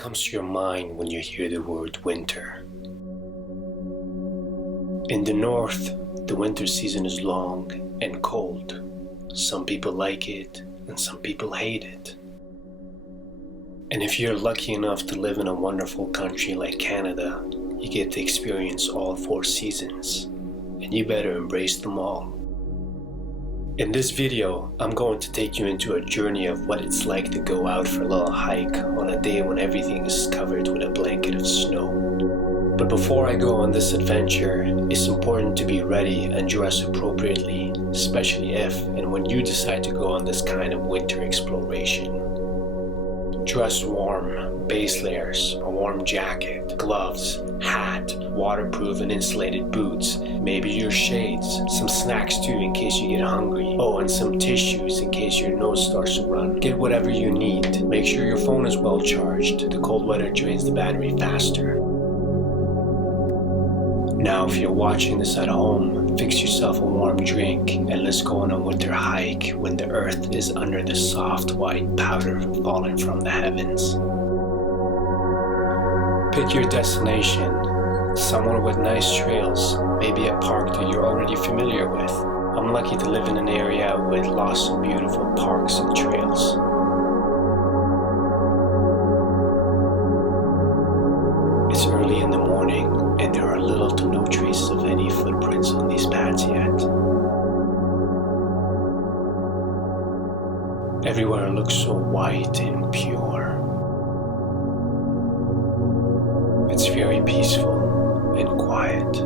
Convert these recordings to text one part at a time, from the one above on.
comes to your mind when you hear the word winter? In the north, the winter season is long and cold. Some people like it and some people hate it. And if you're lucky enough to live in a wonderful country like Canada, you get to experience all 4 seasons, and you better embrace them all. In this video, I'm going to take you into a journey of what it's like to go out for a little hike on a day when everything is covered with a blanket of snow. But before I go on this adventure, it's important to be ready and dress appropriately, especially if and when you decide to go on this kind of winter exploration. Dress warm, base layers, a warm jacket, gloves, hat, waterproof and insulated boots, maybe your shades, some snacks too in case you get hungry, and some tissues in case your nose starts to run. Get whatever you need. Make sure your phone is well charged. The cold weather drains the battery faster. Now if you're watching this at home, fix yourself a warm drink and let's go on a winter hike when the earth is under the soft white powder falling from the heavens. Pick your destination, somewhere with nice trails, maybe a park that you're already familiar with. I'm lucky to live in an area with lots of beautiful parks and trails. It's early in the morning and there are little to no traces of any footprints on these paths yet. Everywhere looks so white and pure. It's very peaceful and quiet.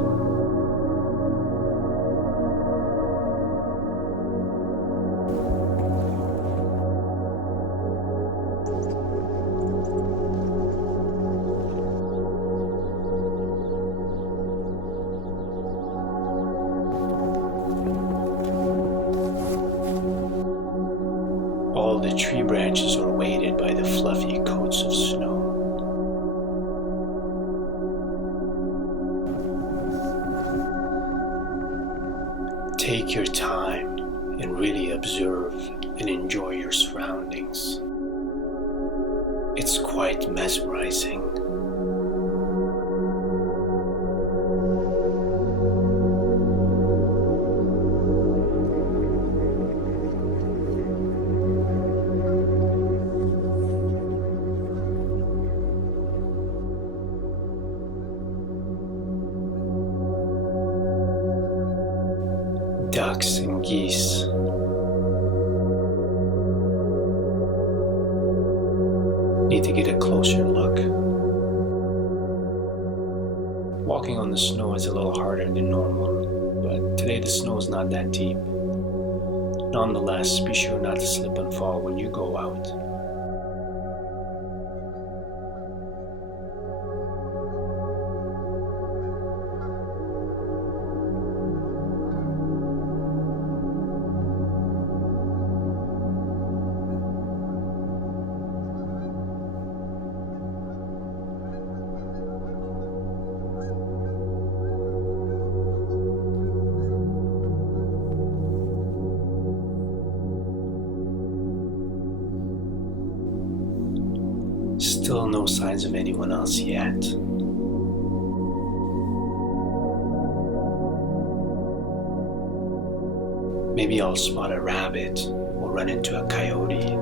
All the tree branches are weighted by the fluffy coats of snow. Take your time and really observe and enjoy your surroundings. It's quite mesmerizing. Ducks and geese. Need to get a closer look. Walking on the snow is a little harder than normal, but today the snow is not that deep. Nonetheless, be sure not to slip and fall when you go out. Still no signs of anyone else yet. Maybe I'll spot a rabbit or run into a coyote.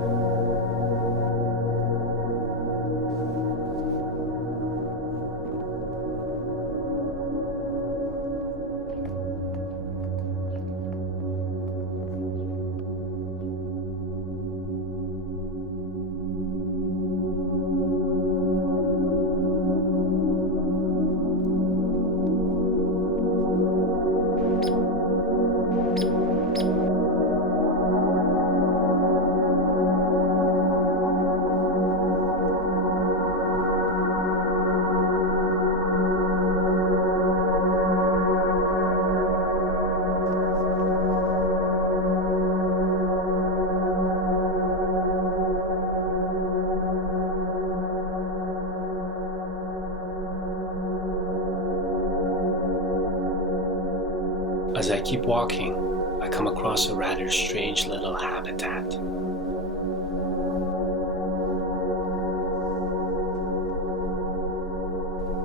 As I keep walking, I come across a rather strange little habitat.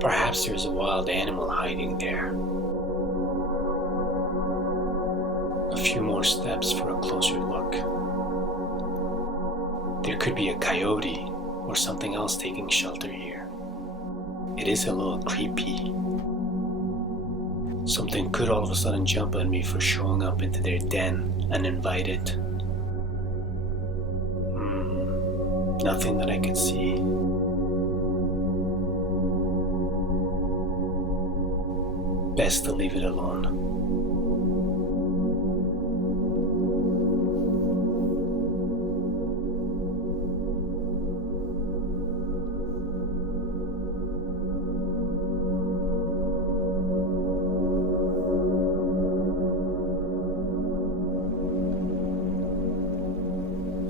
Perhaps there's a wild animal hiding there. A few more steps for a closer look. There could be a coyote or something else taking shelter here. It is a little creepy. Something could all of a sudden jump on me for showing up into their den uninvited. Nothing that I could see. Best to leave it alone.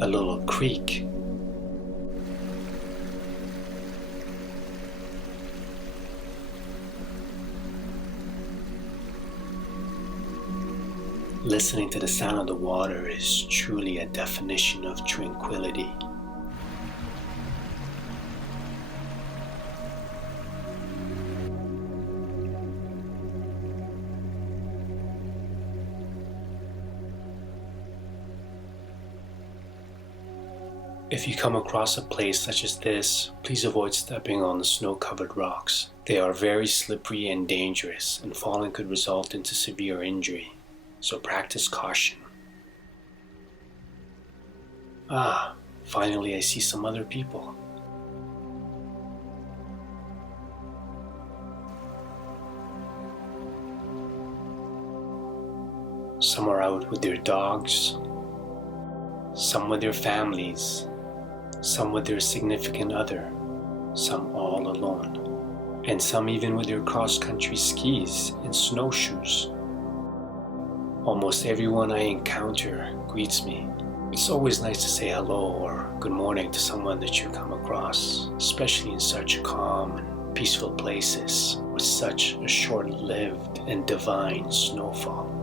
A little creek. Listening to the sound of the water is truly a definition of tranquility. If you come across a place such as this, please avoid stepping on the snow-covered rocks. They are very slippery and dangerous, and falling could result into severe injury. So practice caution. Finally I see some other people. Some are out with their dogs, some with their families, some with their significant other, some all alone, and some even with their cross-country skis and snowshoes. Almost everyone I encounter greets me. It's always nice to say hello or good morning to someone that you come across, especially in such calm and peaceful places with such a short-lived and divine snowfall.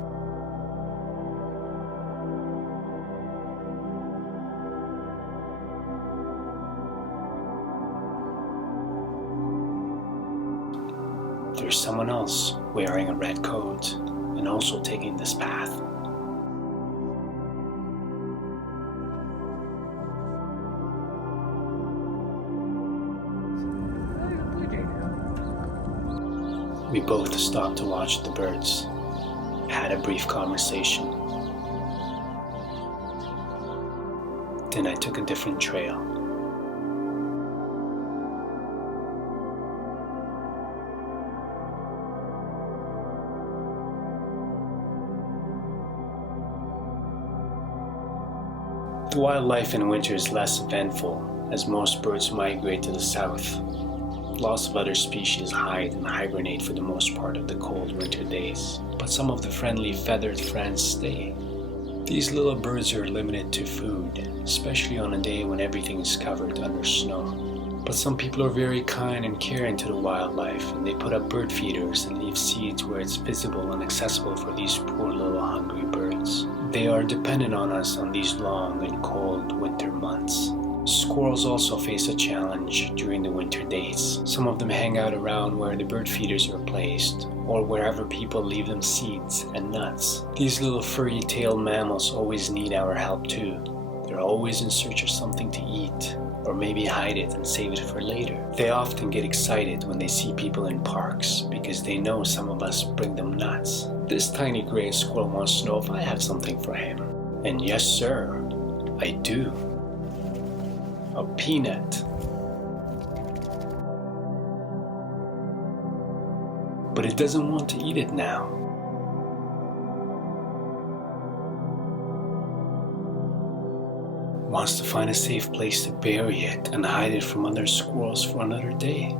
There's someone else wearing a red coat and also taking this path. We both stopped to watch the birds, had a brief conversation. Then I took a different trail. The wildlife in winter is less eventful, as most birds migrate to the south. Lots of other species hide and hibernate for the most part of the cold winter days, but some of the friendly feathered friends stay. These little birds are limited to food, especially on a day when everything is covered under snow. But some people are very kind and caring to the wildlife, and they put up bird feeders and leave seeds where it's visible and accessible for these poor little hungry birds. They are dependent on us on these long and cold winter months. Squirrels also face a challenge during the winter days. Some of them hang out around where the bird feeders are placed, or wherever people leave them seeds and nuts. These little furry-tailed mammals always need our help too. They're always in search of something to eat, or maybe hide it and save it for later. They often get excited when they see people in parks because they know some of us bring them nuts. This tiny gray squirrel wants to know if I have something for him. And yes sir, I do. A peanut. But it doesn't want to eat it now. Wants to find a safe place to bury it and hide it from other squirrels for another day.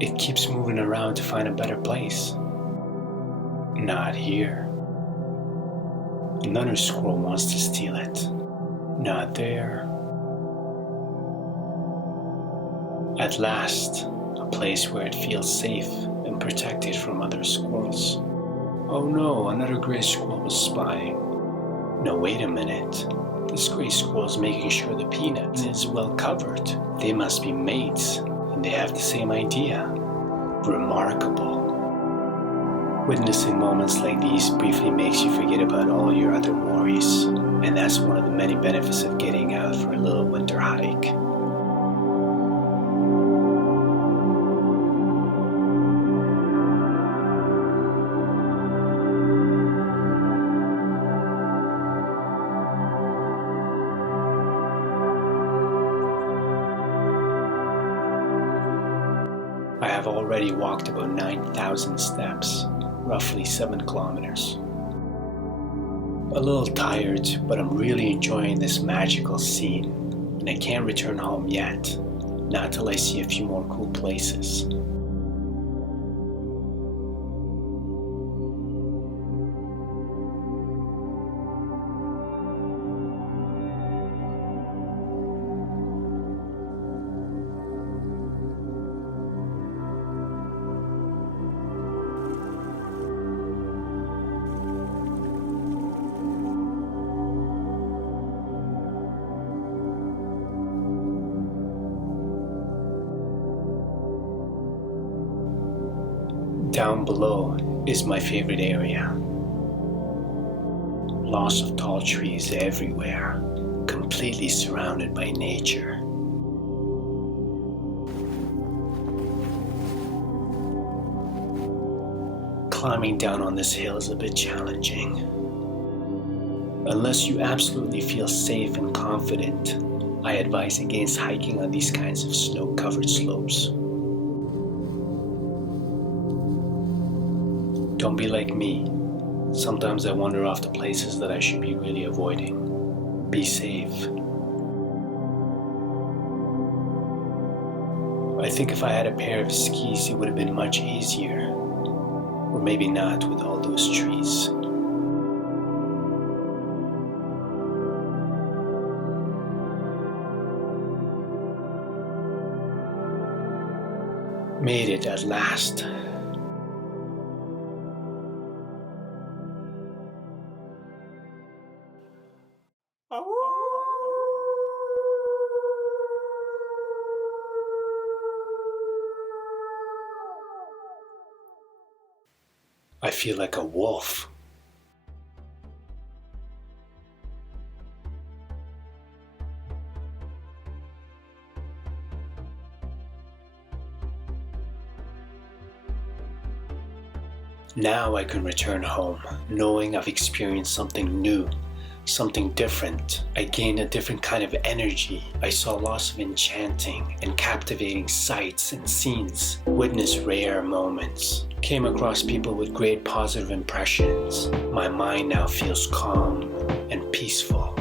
It keeps moving around to find a better place. Not here. Another squirrel wants to steal it. Not there. At last, a place where it feels safe and protected from other squirrels. Oh no, another gray squirrel was spying. No, wait a minute. This gray squirrel is making sure the peanut is well covered. They must be mates, and they have the same idea. Remarkable. Witnessing moments like these briefly makes you forget about all your other worries, and that's one of the many benefits of getting out for a little winter hike. I have already walked about 9,000 steps, roughly 7 kilometers. A little tired, but I'm really enjoying this magical scene, and I can't return home yet, not till I see a few more cool places. Down below is my favorite area. Lots of tall trees everywhere, completely surrounded by nature. Climbing down on this hill is a bit challenging. Unless you absolutely feel safe and confident, I advise against hiking on these kinds of snow-covered slopes. Don't be like me. Sometimes I wander off to places that I should be really avoiding. Be safe. I think if I had a pair of skis, it would have been much easier. Or maybe not with all those trees. Made it at last. I feel like a wolf. Now I can return home, knowing I've experienced something new, something different. I gained a different kind of energy. I saw lots of enchanting and captivating sights and scenes, witnessed rare moments, came across people with great positive impressions. My mind now feels calm and peaceful.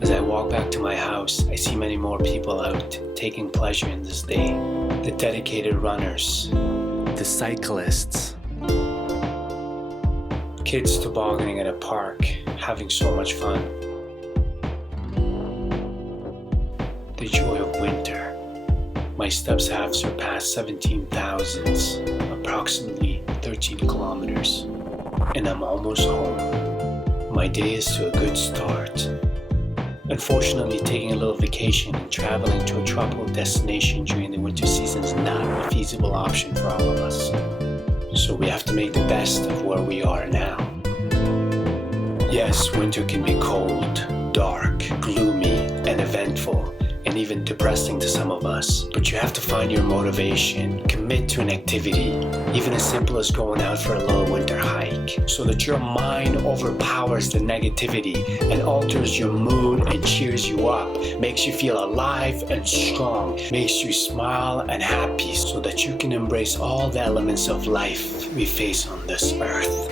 As I walk back to my house, I see many more people out taking pleasure in this day. The dedicated runners, the cyclists, kids tobogganing at a park, having so much fun. The joy of winter. My steps have surpassed 17,000, approximately 13 kilometers, and I'm almost home. My day is to a good start. Unfortunately, taking a little vacation and traveling to a tropical destination during the winter season is not a feasible option for all of us. So we have to make the best of where we are now. Yes, winter can be cold, dark, gloomy, and eventful, and even depressing to some of us. But you have to find your motivation, commit to an activity, even as simple as going out for a little winter hike, so that your mind overpowers the negativity and alters your mood and cheers you up, makes you feel alive and strong, makes you smile and happy, so that you can embrace all the elements of life we face on this earth.